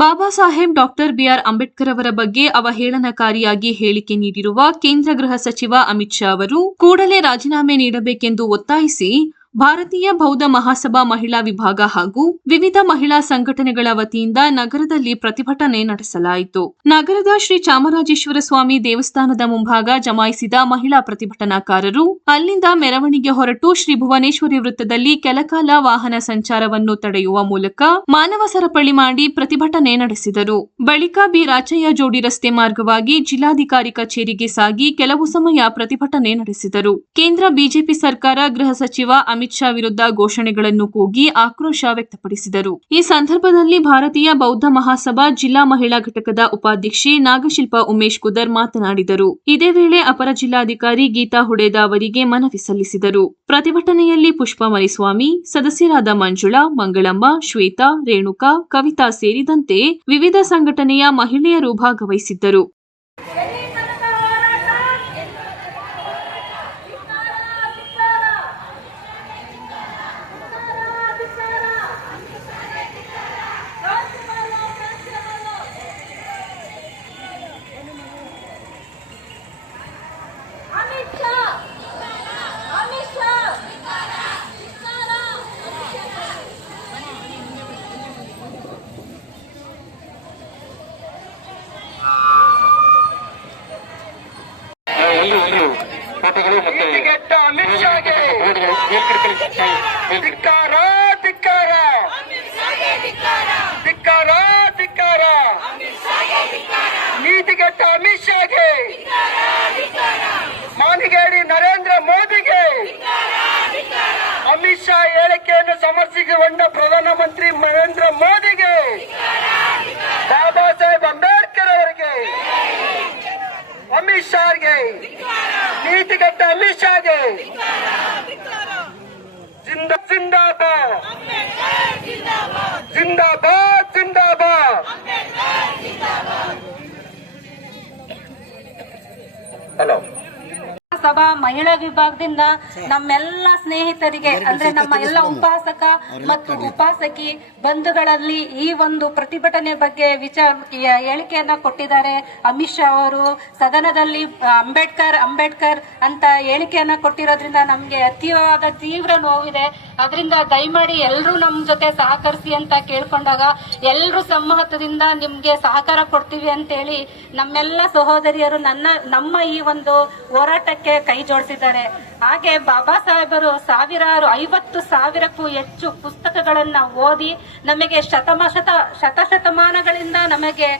Baba Saheb doctor B R Ambedkar ಅವರ ಬಗ್ಗೆ ಅವಹೇಳನಕಾರಿಯಾಗಿ ಹೇಳಿಕೆ ನೀಡಿರುವ ಕೇಂದ್ರ ಗೃಹ ಸಚಿವ ಅಮಿತ್ ಶಾ ಅವರು ಕೂಡಲೇ ರಾಜೀನಾಮೆ ನೀಡಬೇಕೆಂದು ಒತ್ತಾಯಿಸಿ ಭಾರತೀಯ ಬೌದ್ಧ ಮಹಾಸಭಾ ಮಹಿಳಾ ವಿಭಾಗ ಹಾಗೂ ವಿವಿಧ ಮಹಿಳಾ ಸಂಘಟನೆಗಳ ವತಿಯಿಂದ ನಗರದಲ್ಲಿ ಪ್ರತಿಭಟನೆ ನಡೆಸಲಾಯಿತು. ನಗರದ ಶ್ರೀ ಚಾಮರಾಜೇಶ್ವರ ಸ್ವಾಮಿ ದೇವಸ್ಥಾನದ ಮುಂಭಾಗ ಜಮಾಯಿಸಿದ ಮಹಿಳಾ ಪ್ರತಿಭಟನಾಕಾರರು ಅಲ್ಲಿಂದ ಮೆರವಣಿಗೆ ಹೊರಟು ಶ್ರೀ ಭುವನೇಶ್ವರಿ ವೃತ್ತದಲ್ಲಿ ಕೆಲಕಾಲ ವಾಹನ ಸಂಚಾರವನ್ನು ತಡೆಯುವ ಮೂಲಕ ಮಾನವ ಸರಪಳಿ ಮಾಡಿ ಪ್ರತಿಭಟನೆ ನಡೆಸಿದರು. ಬಳಿಕ ಬಿ ರಾಚಯ್ಯ ಜೋಡಿ ರಸ್ತೆ ಮಾರ್ಗವಾಗಿ ಜಿಲ್ಲಾಧಿಕಾರಿ ಕಚೇರಿಗೆ ಸಾಗಿ ಕೆಲವು ಸಮಯ ಪ್ರತಿಭಟನೆ ನಡೆಸಿದರು. ಕೇಂದ್ರ ಬಿಜೆಪಿ ಸರ್ಕಾರ ಗೃಹ ಸಚಿವ ಅಮಿತ್ ಶಾ ವಿರುದ್ಧ ಘೋಷಣೆಗಳನ್ನು ಕೂಗಿ ಆಕ್ರೋಶ ವ್ಯಕ್ತಪಡಿಸಿದರು. ಈ ಸಂದರ್ಭದಲ್ಲಿ ಭಾರತೀಯ ಬೌದ್ಧ ಮಹಾಸಭಾ ಜಿಲ್ಲಾ ಮಹಿಳಾ ಘಟಕದ ಉಪಾಧ್ಯಕ್ಷೆ ನಾಗಶಿಲ್ಪ ಉಮೇಶ್ ಕುದರ್ ಮಾತನಾಡಿದರು. ಇದೇ ವೇಳೆ ಅಪರ ಜಿಲ್ಲಾಧಿಕಾರಿ ಗೀತಾ ಹುಡೇದ ಅವರಿಗೆ ಮನವಿ ಸಲ್ಲಿಸಿದರು. ಪ್ರತಿಭಟನೆಯಲ್ಲಿ ಪುಷ್ಪ ಮರಿಸ್ವಾಮಿ, ಸದಸ್ಯರಾದ ಮಂಜುಳಾ, ಮಂಗಳಮ್ಮ, ಶ್ವೇತಾ, ರೇಣುಕಾ, ಕವಿತಾ ಸೇರಿದಂತೆ ವಿವಿಧ ಸಂಘಟನೆಯ ಮಹಿಳೆಯರು ಭಾಗವಹಿಸಿದ್ದರು. ನೀತಿಗೆಟ್ಟ ಅಮಿತ್ ಶಾಗೆ ಧಿಕ್ಕಾರ ಧಿಕ್ಕಾರ ಧಿಕ್ಕಾರ ಧಿಕ್ಕಾರ. ನೀತಿಗೆಟ್ಟ ಅಮಿತ್ ಶಾಗೆ, ಮಾನಿಗೇಡಿ ನರೇಂದ್ರ ಮೋದಿಗೆ, ಅಮಿತ್ ಶಾ ಹೇಳಿಕೆಯನ್ನು ಸಮರ್ಥಿಸಿಕೊಂಡ ಪ್ರಧಾನಮಂತ್ರಿ ನರೇಂದ್ರ ಮೋದಿಗೆ, ಬಾಬಾ ಸಾಹೇಬ್ ಅಂಬೇಡ್ಕರ್ ಅವರಿಗೆ, ಅಮಿತ್ ಶಾಗೆ, ನೀತಿಗೆಟ್ಟ ಅಮಿತ್ ಶಾಗೆ ಜಿಂದಾಬಾದ್ ಜಿಂದಾಬಾದ್ ಜಿಂದಾಬಾದ್. ಹಲೋ. ಸಭಾ ಮಹಿಳಾ ವಿಭಾಗದಿಂದ ನಮ್ಮೆಲ್ಲ ಸ್ನೇಹಿತರಿಗೆ ಅಂದ್ರೆ ನಮ್ಮ ಎಲ್ಲ ಉಪಾಸಕ ಮತ್ತು ಉಪಾಸಕಿ ಬಂಧುಗಳಲ್ಲಿ ಈ ಒಂದು ಪ್ರತಿಭಟನೆ ಬಗ್ಗೆ ಹೇಳಿಕೆಯನ್ನ ಕೊಟ್ಟಿದ್ದಾರೆ. ಅಮಿತ್ ಶಾ ಅವರು ಸದನದಲ್ಲಿ ಅಂಬೇಡ್ಕರ್ ಅಂತ ಹೇಳಿಕೆಯನ್ನ ಕೊಟ್ಟಿರೋದ್ರಿಂದ ನಮ್ಗೆ ಅತಿಯಾದ ತೀವ್ರ ನೋವಿದೆ. ಅದರಿಂದ ದಯಮಾಡಿ ಎಲ್ಲರೂ ನಮ್ಮ ಜೊತೆ ಸಹಕರಿಸಿ ಅಂತ ಕೇಳ್ಕೊಂಡಾಗ ಎಲ್ಲರೂ ಸಮ್ಮತದಿಂದ ನಿಮ್ಗೆ ಸಹಕಾರ ಕೊಡ್ತೀವಿ ಅಂತೇಳಿ ನಮ್ಮೆಲ್ಲ ಸಹೋದರಿಯರು ನಮ್ಮ ಈ ಒಂದು ಹೋರಾಟಕ್ಕೆ ಕೈ ಜೋಡಿಸಿದ್ದಾರೆ. ಹಾಗೆ ಬಾಬಾ ಸಾಹೇಬರು 50,000ಕ್ಕೂ ಹೆಚ್ಚು ಪುಸ್ತಕಗಳನ್ನ ಓದಿ ನಮಗೆ ಶತಶತಮಾನಗಳಿಂದ ನಮಗೆ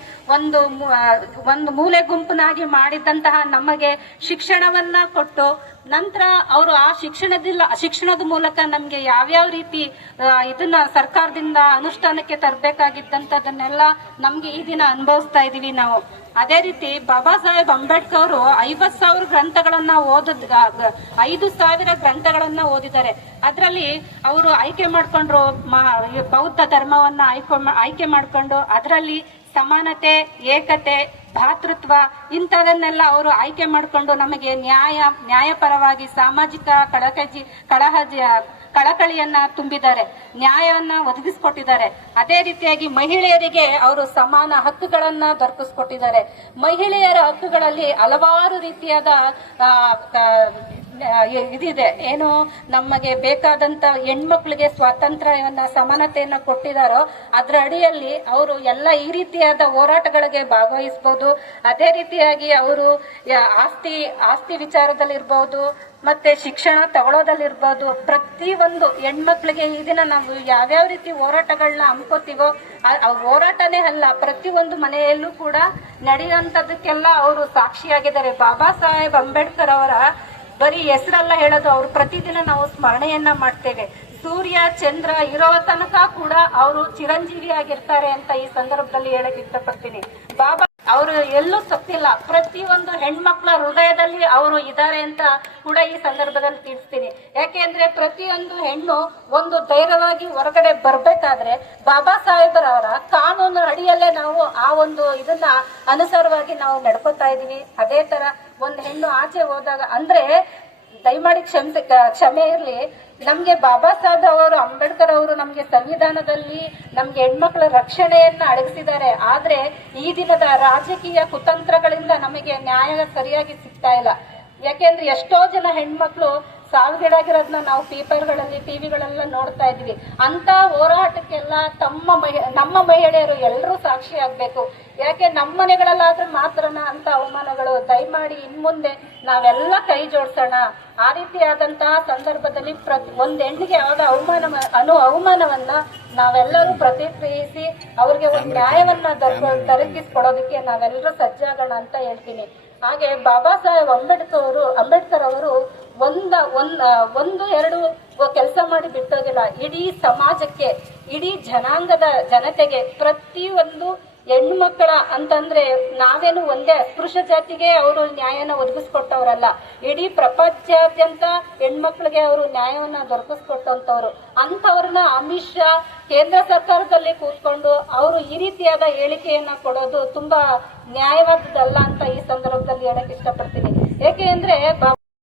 ಒಂದು ಮೂಲೆ ಗುಂಪನಾಗಿ ಮಾಡಿದಂತಹ ನಮಗೆ ಶಿಕ್ಷಣವನ್ನ ಕೊಟ್ಟು ನಂತರ ಅವರು ಆ ಶಿಕ್ಷಣದ ಮೂಲಕ ನಮ್ಗೆ ಯಾವ್ಯಾವ ರೀತಿ ಇದನ್ನ ಸರ್ಕಾರದಿಂದ ಅನುಷ್ಠಾನಕ್ಕೆ ತರಬೇಕಾಗಿದ್ದಂಥದನ್ನೆಲ್ಲ ನಮ್ಗೆ ಈ ದಿನ ಅನುಭವಿಸ್ತಾ ಇದೀವಿ ನಾವು. ಅದೇ ರೀತಿ ಬಾಬಾ ಸಾಹೇಬ್ ಅಂಬೇಡ್ಕರ್ ಅವರು 50,000 ಗ್ರಂಥಗಳನ್ನ 5,000 ಗ್ರಂಥಗಳನ್ನ ಓದಿದ್ದಾರೆ. ಅದರಲ್ಲಿ ಅವರು ಆಯ್ಕೆ ಮಾಡ್ಕೊಂಡ್ರು ಬೌದ್ಧ ಧರ್ಮವನ್ನ ಆಯ್ಕೆ ಮಾಡ್ಕೊಂಡು ಅದರಲ್ಲಿ ಸಮಾನತೆ, ಏಕತೆ, ಭಾತೃತ್ವ ಇಂಥದನ್ನೆಲ್ಲ ಅವರು ಆಯ್ಕೆ ಮಾಡಿಕೊಂಡು ನಮಗೆ ನ್ಯಾಯಪರವಾಗಿ ಸಾಮಾಜಿಕ ಕಳಕಳಿಯನ್ನ ತುಂಬಿದ್ದಾರೆ, ನ್ಯಾಯವನ್ನ ಒದಗಿಸಿಕೊಟ್ಟಿದ್ದಾರೆ. ಅದೇ ರೀತಿಯಾಗಿ ಮಹಿಳೆಯರಿಗೆ ಅವರು ಸಮಾನ ಹಕ್ಕುಗಳನ್ನ ದೊರಕಿಸ್ಕೊಟ್ಟಿದ್ದಾರೆ. ಮಹಿಳೆಯರ ಹಕ್ಕುಗಳಲ್ಲಿ ಹಲವಾರು ರೀತಿಯಾದ ಇದಿದೆ. ಏನು ನಮಗೆ ಬೇಕಾದಂತ ಹೆಣ್ಮಕ್ಳಿಗೆ ಸ್ವಾತಂತ್ರ್ಯವನ್ನ ಸಮಾನತೆಯನ್ನ ಕೊಟ್ಟಿದಾರೋ ಅದರ ಅಡಿಯಲ್ಲಿ ಅವರು ಎಲ್ಲ ಈ ರೀತಿಯಾದ ಹೋರಾಟಗಳಿಗೆ ಭಾಗವಹಿಸಬಹುದು. ಅದೇ ರೀತಿಯಾಗಿ ಅವರು ಆಸ್ತಿ ವಿಚಾರದಲ್ಲಿರ್ಬಹುದು, ಮತ್ತೆ ಶಿಕ್ಷಣ ತಗೊಳ್ಳೋದಲ್ಲಿರ್ಬೋದು, ಪ್ರತಿಯೊಂದು ಹೆಣ್ಮಕ್ಳಿಗೆ ಈ ದಿನ ನಾವು ಯಾವ್ಯಾವ ರೀತಿ ಹೋರಾಟಗಳನ್ನ ಹಮ್ಕೋತೀವೋ ಹೋರಾಟನೇ ಅಲ್ಲ, ಪ್ರತಿಯೊಂದು ಮನೆಯಲ್ಲೂ ಕೂಡ ನಡೆಯುವಂತದಕ್ಕೆಲ್ಲ ಅವರು ಸಾಕ್ಷಿಯಾಗಿದ್ದಾರೆ. ಬಾಬಾ ಸಾಹೇಬ್ ಅಂಬೇಡ್ಕರ್ ಅವರ ಬರೀ ಹೆಸರೆಲ್ಲ ಹೇಳೋದು, ಅವ್ರು ಪ್ರತಿದಿನ ನಾವು ಸ್ಮರಣೆಯನ್ನ ಮಾಡ್ತೇವೆ. ಸೂರ್ಯ ಚಂದ್ರ ಇರೋ ತನಕ ಕೂಡ ಅವರು ಚಿರಂಜೀವಿಯಾಗಿರ್ತಾರೆ ಅಂತ ಈ ಸಂದರ್ಭದಲ್ಲಿ ಹೇಳಕ್ ಇಷ್ಟಪಡ್ತೀನಿ. ಬಾಬಾ ಅವರು ಎಲ್ಲೂ ಸತ್ತಿಲ್ಲ, ಪ್ರತಿಯೊಂದು ಹೆಣ್ಮಕ್ಳ ಹೃದಯದಲ್ಲಿ ಅವರು ಇದ್ದಾರೆ ಅಂತ ಕೂಡ ಈ ಸಂದರ್ಭದಲ್ಲಿ ತಿಳಿಸ್ತೀನಿ. ಯಾಕೆಂದ್ರೆ ಪ್ರತಿಯೊಂದು ಹೆಣ್ಣು ಒಂದು ಧೈರ್ಯವಾಗಿ ಹೊರಗಡೆ ಬರ್ಬೇಕಾದ್ರೆ ಬಾಬಾ ಸಾಹೇಬರವರ ಕಾನೂನು ಅಡಿಯಲ್ಲೇ ನಾವು ಆ ಒಂದು ಇದನ್ನ ಅನುಸಾರವಾಗಿ ನಾವು ನಡ್ಕೋತಾ ಇದೀವಿ. ಅದೇ ತರ ಒಂದು ಹೆಣ್ಣು ಆಚೆ ಹೋದಾಗ ಅಂದ್ರೆ ದಯಮಾಡಿ ಕ್ಷಮೆ ಇರ್ಲಿ, ನಮ್ಗೆ ಬಾಬಾ ಸಾಹೇಬ್ ಅವರು ಅಂಬೇಡ್ಕರ್ ಅವರು ನಮ್ಗೆ ಸಂವಿಧಾನದಲ್ಲಿ ನಮ್ಗೆ ಹೆಣ್ಮಕ್ಳ ರಕ್ಷಣೆಯನ್ನ ಅಡಗಿಸಿದ್ದಾರೆ. ಆದ್ರೆ ಈ ದಿನದ ರಾಜಕೀಯ ಕುತಂತ್ರಗಳಿಂದ ನಮಗೆ ನ್ಯಾಯ ಸರಿಯಾಗಿ ಸಿಗ್ತಾ ಇಲ್ಲ. ಯಾಕೆಂದ್ರೆ ಎಷ್ಟೋ ಜನ ಹೆಣ್ಮಕ್ಳು ಸಾವಿಗೀಡಾಗಿರೋದನ್ನ ನಾವು ಪೇಪರ್ಗಳಲ್ಲಿ ಟಿವಿಗಳೆಲ್ಲ ನೋಡ್ತಾ ಇದ್ವಿ. ಅಂತ ಹೋರಾಟಕ್ಕೆಲ್ಲ ನಮ್ಮ ಮಹಿಳೆಯರು ಎಲ್ಲರೂ ಸಾಕ್ಷಿ ಆಗ್ಬೇಕು. ಯಾಕೆ ನಮ್ಮ ಮನೆಗಳಲ್ಲಾದ್ರೂ ಮಾತ್ರನ ಅಂತ ಅವಮಾನಗಳು. ದಯಮಾಡಿ ಇನ್ಮುಂದೆ ನಾವೆಲ್ಲ ಕೈ ಜೋಡಿಸೋಣ. ಆ ರೀತಿಯಾದಂತಹ ಸಂದರ್ಭದಲ್ಲಿ ಒಂದ್ ಹೆಣ್ಣಿಗೆ ಯಾವಾಗ ಅವಮಾನವನ್ನ ನಾವೆಲ್ಲರೂ ಪ್ರತಿಕ್ರಿಯಿಸಿ ಅವ್ರಿಗೆ ಒಂದು ನ್ಯಾಯವನ್ನ ದೊರಕಿಸ್ಕೊಡೋದಕ್ಕೆ ನಾವೆಲ್ಲರೂ ಸಜ್ಜಾಗೋಣ ಅಂತ ಹೇಳ್ತೀನಿ. ಹಾಗೆ ಬಾಬಾ ಸಾಹೇಬ್ ಅಂಬೇಡ್ಕರ್ ಅವರು ಒಂದು ಎರಡು ಕೆಲಸ ಮಾಡಿ ಬಿಟ್ಟೋಗಿಲ್ಲ. ಇಡೀ ಸಮಾಜಕ್ಕೆ, ಇಡೀ ಜನತೆಗೆ, ಪ್ರತಿಯೊಂದು ಹೆಣ್ಮಕ್ಳ ಅಂತಂದ್ರೆ ನಾವೇನು ಒಂದೇ ಅಸ್ಪೃಶ್ಯ ಜಾತಿಗೆ ಅವರು ನ್ಯಾಯನ ಒದಗಿಸ್ಕೊಟ್ಟವ್ರಲ್ಲ. ಇಡೀ ಪ್ರಪಂಚಾದ್ಯಂತ ಹೆಣ್ಮಕ್ಳಿಗೆ ಅವರು ನ್ಯಾಯವನ್ನ ದೊರಕಿಸ್ಕೊಟ್ಟಂತವ್ರು. ಅಂತವ್ರನ್ನ ಅಮಿತ್ ಶಾ ಕೇಂದ್ರ ಸರ್ಕಾರದಲ್ಲಿ ಕೂತ್ಕೊಂಡು ಅವರು ಈ ರೀತಿಯಾದ ಹೇಳಿಕೆಯನ್ನ ಕೊಡೋದು ತುಂಬಾ ನ್ಯಾಯವಾದದ್ದಲ್ಲ ಅಂತ ಈ ಸಂದರ್ಭದಲ್ಲಿ ಹೇಳಕ್ ಇಷ್ಟಪಡ್ತೀನಿ. ಏಕೆ ಅಂದ್ರೆ